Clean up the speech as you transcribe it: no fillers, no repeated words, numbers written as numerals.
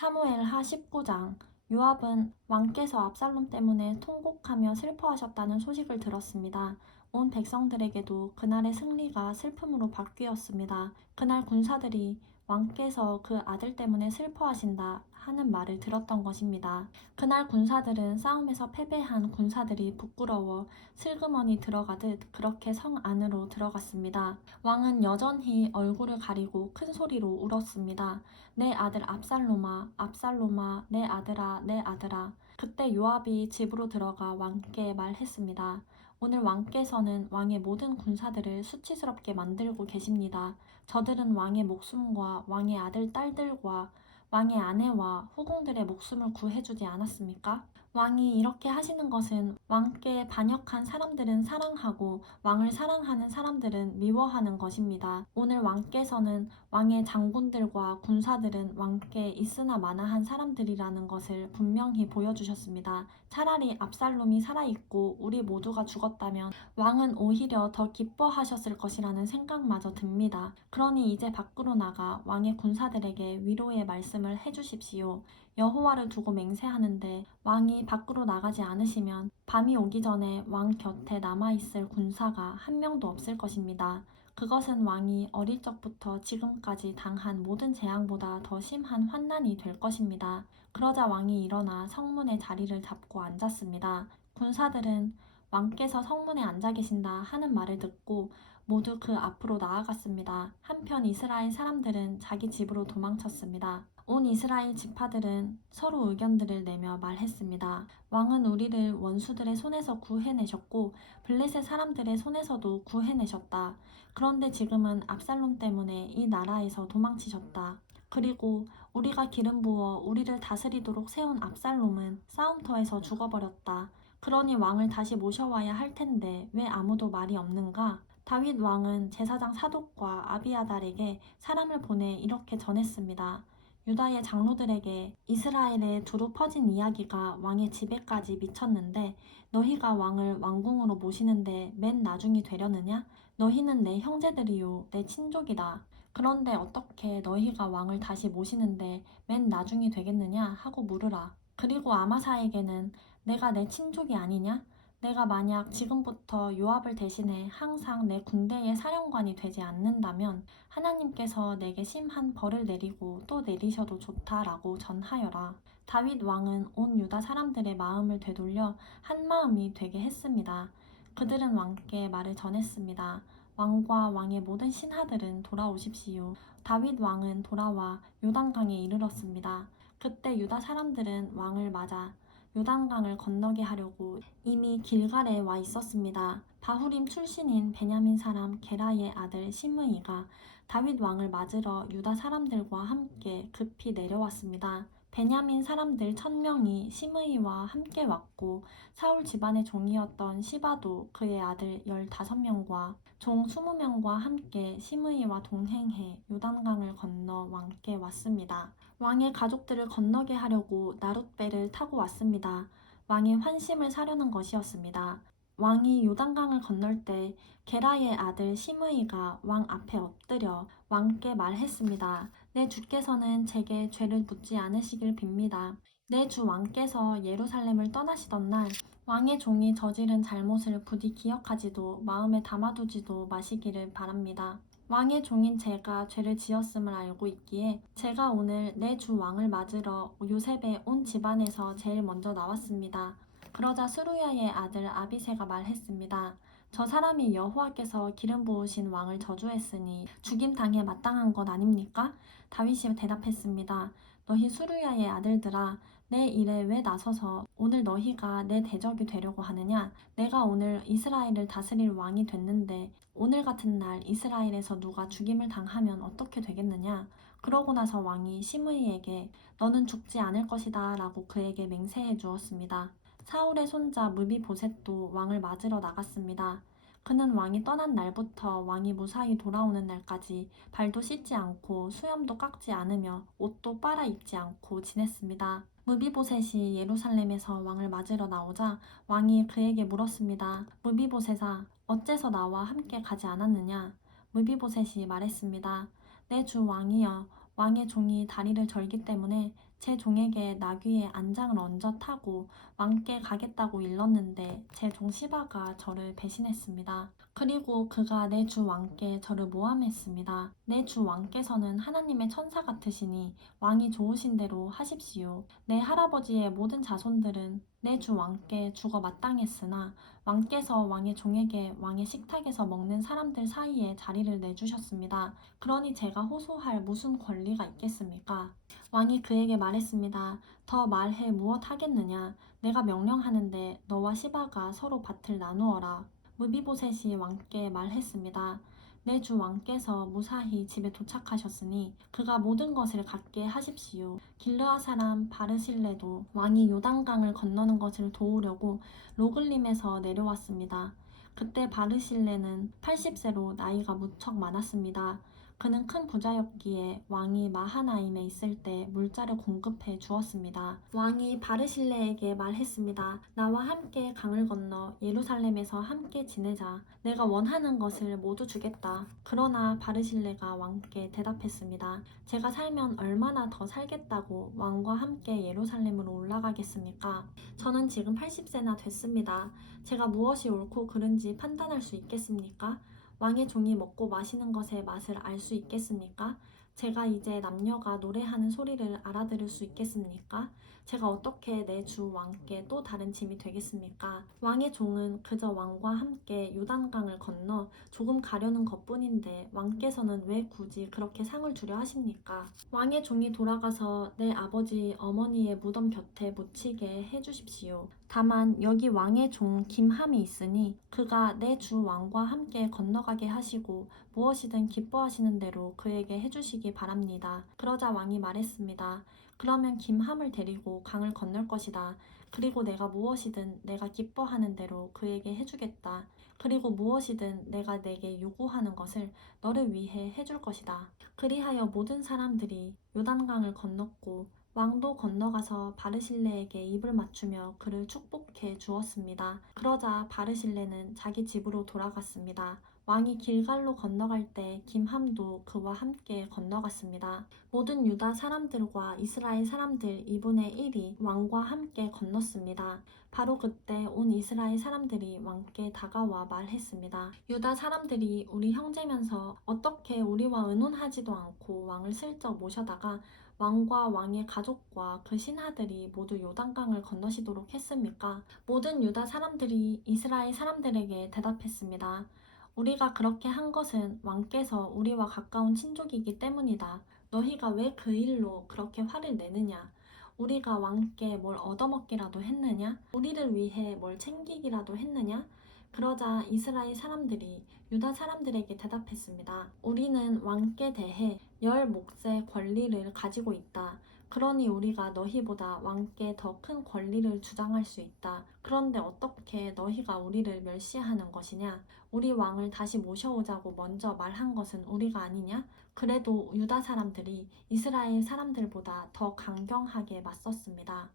사무엘하 19장. 요압은 왕께서 압살롬 때문에 통곡하며 슬퍼하셨다는 소식을 들었습니다. 온 백성들에게도 그날의 승리가 슬픔으로 바뀌었습니다. 그날 군사들이 왕께서 그 아들 때문에 슬퍼하신다 하는 말을 들었던 것입니다. 그날 군사들은 싸움에서 패배한 군사들이 부끄러워 슬그머니 들어가듯 그렇게 성 안으로 들어갔습니다. 왕은 여전히 얼굴을 가리고 큰 소리로 울었습니다. 내 아들 압살롬아, 압살롬아, 내 아들아, 내 아들아. 그때 요압이 집으로 들어가 왕께 말했습니다. 오늘 왕께서는 왕의 모든 군사들을 수치스럽게 만들고 계십니다. 저들은 왕의 목숨과 왕의 아들, 딸들과 왕의 아내와 후궁들의 목숨을 구해주지 않았습니까? 왕이 이렇게 하시는 것은 왕께 반역한 사람들은 사랑하고 왕을 사랑하는 사람들은 미워하는 것입니다. 오늘 왕께서는 왕의 장군들과 군사들은 왕께 있으나 마나한 사람들이라는 것을 분명히 보여주셨습니다. 차라리 압살롬이 살아있고 우리 모두가 죽었다면 왕은 오히려 더 기뻐하셨을 것이라는 생각마저 듭니다. 그러니 이제 밖으로 나가 왕의 군사들에게 위로의 말씀을 해주십시오. 여호와를 두고 맹세하는데 왕이 밖으로 나가지 않으시면 밤이 오기 전에 왕 곁에 남아있을 군사가 한 명도 없을 것입니다. 그것은 왕이 어릴 적부터 지금까지 당한 모든 재앙보다 더 심한 환난이 될 것입니다. 그러자 왕이 일어나 성문에 자리를 잡고 앉았습니다. 군사들은 왕께서 성문에 앉아 계신다 하는 말을 듣고 모두 그 앞으로 나아갔습니다. 한편 이스라엘 사람들은 자기 집으로 도망쳤습니다. 온 이스라엘 지파들은 서로 의견들을 내며 말했습니다. 왕은 우리를 원수들의 손에서 구해내셨고 블레셋 사람들의 손에서도 구해내셨다. 그런데 지금은 압살롬 때문에 이 나라에서 도망치셨다. 그리고 우리가 기름 부어 우리를 다스리도록 세운 압살롬은 싸움터에서 죽어버렸다. 그러니 왕을 다시 모셔와야 할 텐데 왜 아무도 말이 없는가? 다윗 왕은 제사장 사독과 아비아달에게 사람을 보내 이렇게 전했습니다. 유다의 장로들에게 이스라엘에 두루 퍼진 이야기가 왕의 집에까지 미쳤는데 너희가 왕을 왕궁으로 모시는데 맨 나중이 되려느냐? 너희는 내 형제들이요 내 친족이다. 그런데 어떻게 너희가 왕을 다시 모시는데 맨 나중이 되겠느냐 하고 물으라. 그리고 아마사에게는 내가 내 친족이 아니냐? 내가 만약 지금부터 요압을 대신해 항상 내 군대의 사령관이 되지 않는다면 하나님께서 내게 심한 벌을 내리고 또 내리셔도 좋다라고 전하여라. 다윗 왕은 온 유다 사람들의 마음을 되돌려 한 마음이 되게 했습니다. 그들은 왕께 말을 전했습니다. 왕과 왕의 모든 신하들은 돌아오십시오. 다윗 왕은 돌아와 요단강에 이르렀습니다. 그때 유다 사람들은 왕을 맞아 요단강을 건너게 하려고 이미 길갈에 와 있었습니다. 바후림 출신인 베냐민 사람 게라의 아들 시므이가 다윗 왕을 맞으러 유다 사람들과 함께 급히 내려왔습니다. 베냐민 사람들 1000명이 시므이와 함께 왔고 사울 집안의 종이었던 시바도 그의 아들 15명과 종 20명과 함께 시므이와 동행해 요단강을 건너 왕께 왔습니다. 왕의 가족들을 건너게 하려고 나룻배를 타고 왔습니다. 왕의 환심을 사려는 것이었습니다. 왕이 요단강을 건널 때 게라의 아들 시므이가 왕 앞에 엎드려 왕께 말했습니다. 내 주께서는 제게 죄를 묻지 않으시길 빕니다. 내 주 왕께서 예루살렘을 떠나시던 날 왕의 종이 저지른 잘못을 부디 기억하지도 마음에 담아두지도 마시기를 바랍니다. 왕의 종인 제가 죄를 지었음을 알고 있기에 제가 오늘 내 주 왕을 맞으러 요셉의 온 집안에서 제일 먼저 나왔습니다. 그러자 스루야의 아들 아비새가 말했습니다. 저 사람이 여호와께서 기름 부으신 왕을 저주했으니 죽임당해 마땅한 것 아닙니까? 다윗이 대답했습니다. 너희 수르야의 아들들아, 내 일에 왜 나서서 오늘 너희가 내 대적이 되려고 하느냐? 내가 오늘 이스라엘을 다스릴 왕이 됐는데 오늘 같은 날 이스라엘에서 누가 죽임을 당하면 어떻게 되겠느냐? 그러고 나서 왕이 시므이에게 너는 죽지 않을 것이다 라고 그에게 맹세해 주었습니다. 사울의 손자 무비보셋도 왕을 맞으러 나갔습니다. 그는 왕이 떠난 날부터 왕이 무사히 돌아오는 날까지 발도 씻지 않고 수염도 깎지 않으며 옷도 빨아 입지 않고 지냈습니다. 무비보셋이 예루살렘에서 왕을 맞으러 나오자 왕이 그에게 물었습니다. 무비보셋아, 어째서 나와 함께 가지 않았느냐? 무비보셋이 말했습니다. 내 주 왕이여, 왕의 종이 다리를 절기 때문에 제 종에게 나귀에 안장을 얹어 타고 왕께 가겠다고 일렀는데 제 종 시바가 저를 배신했습니다. 그리고 그가 내 주 왕께 저를 모함했습니다. 내 주 왕께서는 하나님의 천사 같으시니 왕이 좋으신 대로 하십시오. 내 할아버지의 모든 자손들은 내 주 왕께 죽어 마땅했으나 왕께서 왕의 종에게 왕의 식탁에서 먹는 사람들 사이에 자리를 내주셨습니다. 그러니 제가 호소할 무슨 권리가 있겠습니까? 왕이 그에게 말했습니다. 더 말해 무엇 하겠느냐? 내가 명령하는데 너와 시바가 서로 밭을 나누어라. 무비보셋이 왕께 말했습니다. 내 주 왕께서 무사히 집에 도착하셨으니 그가 모든 것을 갖게 하십시오. 길르아 사람 바르실레도 왕이 요단강을 건너는 것을 도우려고 로글림에서 내려왔습니다. 그때 바르실레는 80세로 나이가 무척 많았습니다. 그는 큰 부자였기에 왕이 마하나임에 있을 때 물자를 공급해 주었습니다. 왕이 바르실레에게 말했습니다. 나와 함께 강을 건너 예루살렘에서 함께 지내자. 내가 원하는 것을 모두 주겠다. 그러나 바르실레가 왕께 대답했습니다. 제가 살면 얼마나 더 살겠다고 왕과 함께 예루살렘으로 올라가겠습니까? 저는 지금 80세나 됐습니다. 제가 무엇이 옳고 그른지 판단할 수 있겠습니까? 왕의 종이 먹고 마시는 것의 맛을 알 수 있겠습니까? 제가 이제 남녀가 노래하는 소리를 알아들을 수 있겠습니까? 제가 어떻게 내 주 왕께 또 다른 짐이 되겠습니까? 왕의 종은 그저 왕과 함께 요단강을 건너 조금 가려는 것뿐인데 왕께서는 왜 굳이 그렇게 상을 주려 하십니까? 왕의 종이 돌아가서 내 아버지 어머니의 무덤 곁에 묻히게 해주십시오. 다만 여기 왕의 종 김함이 있으니 그가 내 주 왕과 함께 건너가게 하시고 무엇이든 기뻐하시는 대로 그에게 해주시기 바랍니다. 그러자 왕이 말했습니다. 그러면 김함을 데리고 강을 건널 것이다. 그리고 내가 무엇이든 내가 기뻐하는 대로 그에게 해주겠다. 그리고 무엇이든 내가 내게 요구하는 것을 너를 위해 해줄 것이다. 그리하여 모든 사람들이 요단강을 건넜고 왕도 건너가서 바르실레에게 입을 맞추며 그를 축복해 주었습니다. 그러자 바르실레는 자기 집으로 돌아갔습니다. 왕이 길갈로 건너갈 때 김함도 그와 함께 건너갔습니다. 모든 유다 사람들과 이스라엘 사람들 2분의 1이 왕과 함께 건넜습니다. 바로 그때 온 이스라엘 사람들이 왕께 다가와 말했습니다. 유다 사람들이 우리 형제면서 어떻게 우리와 의논하지도 않고 왕을 슬쩍 모셔다가 왕과 왕의 가족과 그 신하들이 모두 요단강을 건너시도록 했습니까? 모든 유다 사람들이 이스라엘 사람들에게 대답했습니다. 우리가 그렇게 한 것은 왕께서 우리와 가까운 친족이기 때문이다. 너희가 왜 그 일로 그렇게 화를 내느냐? 우리가 왕께 뭘 얻어먹기라도 했느냐? 우리를 위해 뭘 챙기기라도 했느냐? 그러자 이스라엘 사람들이 유다 사람들에게 대답했습니다. 우리는 왕께 대해 열 몫의 권리를 가지고 있다. 그러니 우리가 너희보다 왕께 더 큰 권리를 주장할 수 있다. 그런데 어떻게 너희가 우리를 멸시하는 것이냐? 우리 왕을 다시 모셔오자고 먼저 말한 것은 우리가 아니냐? 그래도 유다 사람들이 이스라엘 사람들보다 더 강경하게 맞섰습니다.